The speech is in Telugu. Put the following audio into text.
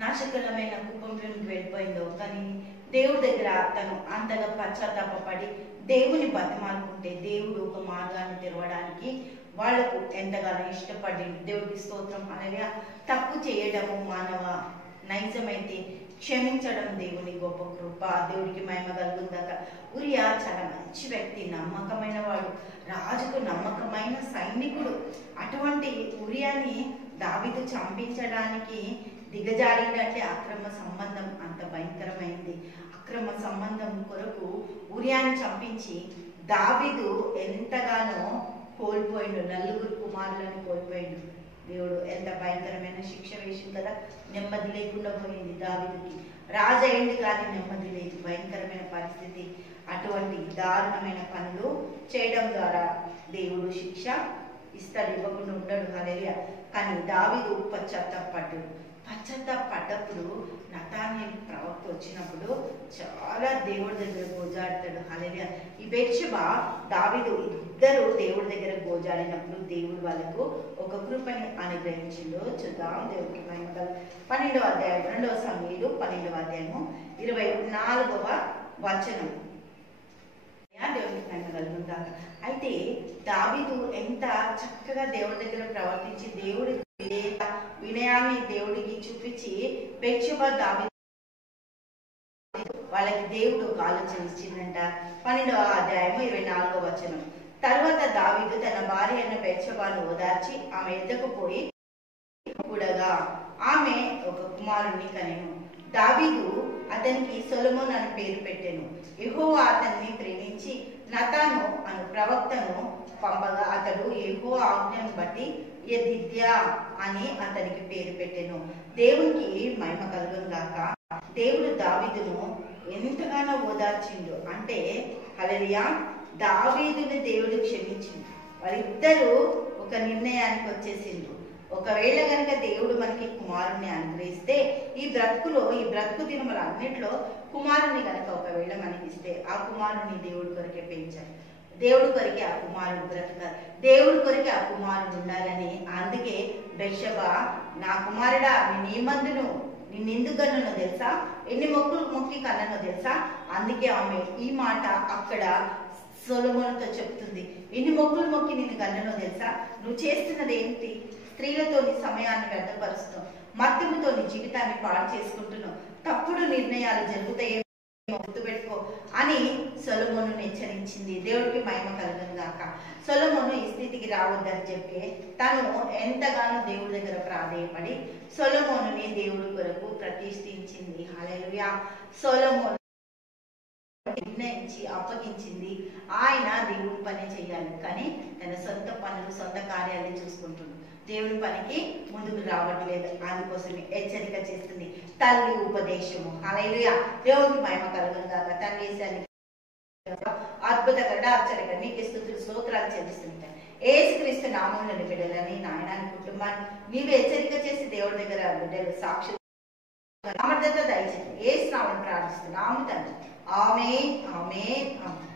నాశకరమైన కుటుంబంలోకి వెళ్ళిపోయిందో, కానీ దేవుడి దగ్గర తను అంతగా పశ్చాత్తాపడి దేవుని బతిమాలుకుంటే దేవుడు ఒక మార్గాన్ని తెరవడానికి వాళ్లకు ఎంతగానో ఇష్టపడి దేవుడికి స్తోత్రం. అనగా తప్పు చేయడము మానవ నైజమైతే క్షమించడం దేవుని గొప్ప కృప. దేవుడికి మహిమ కలుగుందాక. ఉరియా చాలా మంచి వ్యక్తి, నమ్మకమైన వాడు, రాజుకు నమ్మకమైన సైనికుడు. అటువంటి ఉరియాని దావీదు చంపించడానికి దిగజారిందంటే అక్రమ సంబంధం అంత భయంకరమైంది. అక్రమ సంబంధం కొరకు ఉరియాని చంపించి దావీదు ఎంతగానో కోల్పోయిండు, నలుగురు కుమారులను కోల్పోయిండు. దేవుడు ఎంత భయంకరమైన శిక్ష వేసింది కదా. నెమ్మది లేకుండా పోయింది దావీదుకి. రాజు అయింది కానీ నెమ్మది లేదు, భయంకరమైన పరిస్థితి. అటువంటి దారుణమైన పనులు చేయడం ద్వారా దేవుడు శిక్ష ఇస్తాడు, ఇవ్వకుండా ఉండడు. హల్లెలూయా. కానీ దావీదు పశ్చాత్తాపడ్డప్పుడు నతానీయేలు ప్రవక్త వచ్చినప్పుడు చాలా దేవుడి దగ్గర గోజాడతాడు. హల్లెలూయా. ఈ బెత్షెబ దావీదు ఇద్దరు దేవుడి దగ్గర గోజాడినప్పుడు దేవుడు వాళ్ళకు ఒక కృపని అనుగ్రహించిందో చూద్దాం. దేవుడికి మహిమ కలుగు. 12వ అధ్యాయం 2వ సమూయేలు 12వ అధ్యాయము 24వ వచనం. దేవుడికి మహిమ కలుగుతాక. అయితే దావీదు ఎంత చక్కగా దేవుడి దగ్గర ప్రవర్తించి దేవుడి వినయాన్ని దేవుడికి చూపించి బెత్షెబ దావీదు వాళ్ళకి దేవుడు ఒక ఆలోచన ఇచ్చిందంట. 12వ అధ్యాయము 24వ వచనం. తర్వాత దావీదు తన భార్య అయిన బెత్షెబను ఓదార్చి ఆమె ఎద్దకు పోయి కూడగా ఆమె ఒక కుమారుణ్ణి కనెను. దావీదు అతనికి సొలొమోను అని పేరు పెట్టెను. యెహోవా అతన్ని ప్రేమించి నతాను అను ప్రవక్తను పంపగా అతడు యెహోవా ఆజ్ఞను బట్టి యెదిద్యా అని అతనికి పేరు పెట్టెను. దేవునికి మహిమ కలుగుగాక. దేవుడు దావీదును ఎంతగానో ఓదార్చిండు అంటే, హల్లెలూయా, దావీదుని దేవుడు క్షమించిండు. వాళ్ళిద్దరూ ఒక నిర్ణయానికి వచ్చేసిండ్రు. ఒకవేళ కనుక దేవుడు మనకి కుమారుణ్ణి అనుగ్రహిస్తే ఈ బ్రతుకు దినముల అన్నిట్లో కుమారుని కనుక ఒకవేళ మనకి ఇస్తే ఆ కుమారుని దేవుడి కొరకే పెంచాలి, దేవుడి కొరకే ఆ కుమారుడు బ్రతకాలి, దేవుడి కొరకే ఆ కుమారుడు ఉండాలని. అందుకే బెత్షెబ, నా కుమారుడా నేనేమందును, నిన్నెందుకు కన్ననో తెలుసా, ఎన్ని మొక్కి కన్ననో తెలుసా. అందుకే ఆమె ఈ మాట అక్కడ సొలొమోనుతో చెప్తుంది. ఎన్ని మొక్కి నిన్ను కన్ననో తెలుసా, నువ్వు చేస్తున్నది ఏంటి, స్త్రీలతోని సమయాన్ని వ్యర్థపరుస్తున్నావు, మత్తులతోని జీవితాన్ని పాడు చేసుకుంటున్నావు, తప్పుడు నిర్ణయాలు జరుగుతాయేమో గుర్తుపెట్టుకో అని సొలొమోను హెచ్చరించింది. దేవుడికి మహిమ కలుగుగాక. సొలొమోను ఈ స్థితికి రావద్దని చెప్పి తను ఎంతగానో దేవుడి దగ్గర ప్రాధేయపడి సొలొమోనుని దేవుడి కొరకు ప్రతిష్ఠించింది. హల్లెలూయా. సొలొమోను నిర్ణయించి అప్పగించింది. ఆయన దేవుడి పని చేయాలి, కానీ తన సొంత పనులు సొంత కార్యాలు చూసుకుంటుంది. దేవుడి పనికి ముందుకు రావట్లేదు. అందుకోసమే హెచ్చరిక చేస్తుంది తల్లి ఉపదేశము. హల్లెలూయా. దేవుడికి మహిమ కలుగుగాక. తండ్రి అద్భుతకర ఆశ్చర్యకర నీకు స్తుతులు స్తోత్రాలు చెల్లిస్తుంటాయి. యేసుక్రీస్తు నామమున బిడ్డలని నాయనాని కుటుంబాన్ని నీవు హెచ్చరిక చేసి దేవుడి దగ్గర బిడ్డలు సాక్షి దయచేసి యేసు నామమున ప్రార్థిస్తున్నాము తండ్రి. ఆమేన్, ఆమేన్, ఆమేన్.